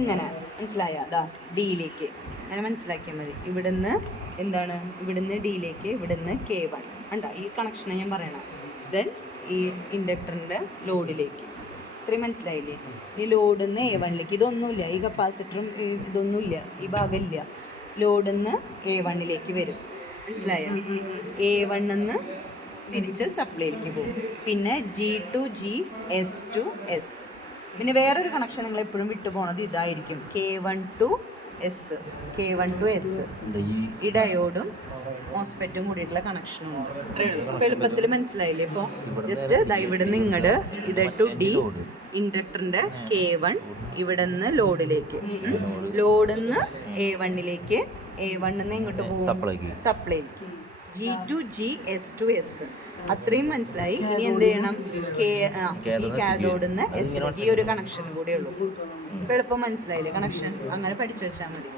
ഇങ്ങനെ മനസ്സിലായ അതാ ഡിയിലേക്ക് അങ്ങനെ മനസ്സിലാക്കിയാൽ മതി. ഇവിടുന്ന് എന്താണ്, ഇവിടുന്ന് ഡിയിലേക്ക്, ഇവിടുന്ന് K1 ഉണ്ടോ, ഈ കണക്ഷനെ ഞാൻ പറയണം. ദെൻ ഈ ഇൻഡക്ടറിൻ്റെ ലോഡിലേക്ക്. ഇത്രയും മനസ്സിലായില്ലേ? ഈ ലോഡിന്ന് A1ലേക്ക്. ഇതൊന്നുമില്ല, ഈ കപ്പാസിറ്ററും ഇതൊന്നുമില്ല, ഈ ഭാഗമില്ല. ലോഡിന്ന് A1ലേക്ക് വരും. മനസ്സിലായോ? A1 തിരിച്ച് സപ്ലൈയിലേക്ക് പോകും. പിന്നെ G to G, S to S. പിന്നെ വേറൊരു കണക്ഷൻ നിങ്ങൾ എപ്പോഴും വിട്ടുപോണത് ഇതായിരിക്കും, K1 to S. K1 to S ഈ ഡയോഡും മോസ്ഫെറ്റും കൂടിയിട്ടുള്ള കണക്ഷനും ഉണ്ട്. അപ്പോൾ എളുപ്പത്തിൽ മനസ്സിലായില്ലേ? ഇപ്പോൾ ജസ്റ്റ് ഇവിടെ നിന്ന് ഇങ്ങോട്ട് ഇത് ടു ഡി, ഇൻഡക്ടറിൻ്റെ K1 ഇവിടെ നിന്ന് ലോഡിലേക്ക്, ലോഡിൽ നിന്ന് A1ലേക്ക്, A1 ഇങ്ങോട്ട് പോകും സപ്ലൈയിലേക്ക്, G to G, S to S. അത്രയും മനസ്സിലായി. ഇനി എന്ത് ചെയ്യണം? ഈ കാഥോഡിന്ന് S, ഈ ഒരു കണക്ഷൻ കൂടെ ഉള്ളൂ. ഇപ്പം എളുപ്പം മനസ്സിലായില്ലേ കണക്ഷൻ? അങ്ങനെ പഠിച്ചു വെച്ചാൽ മതി.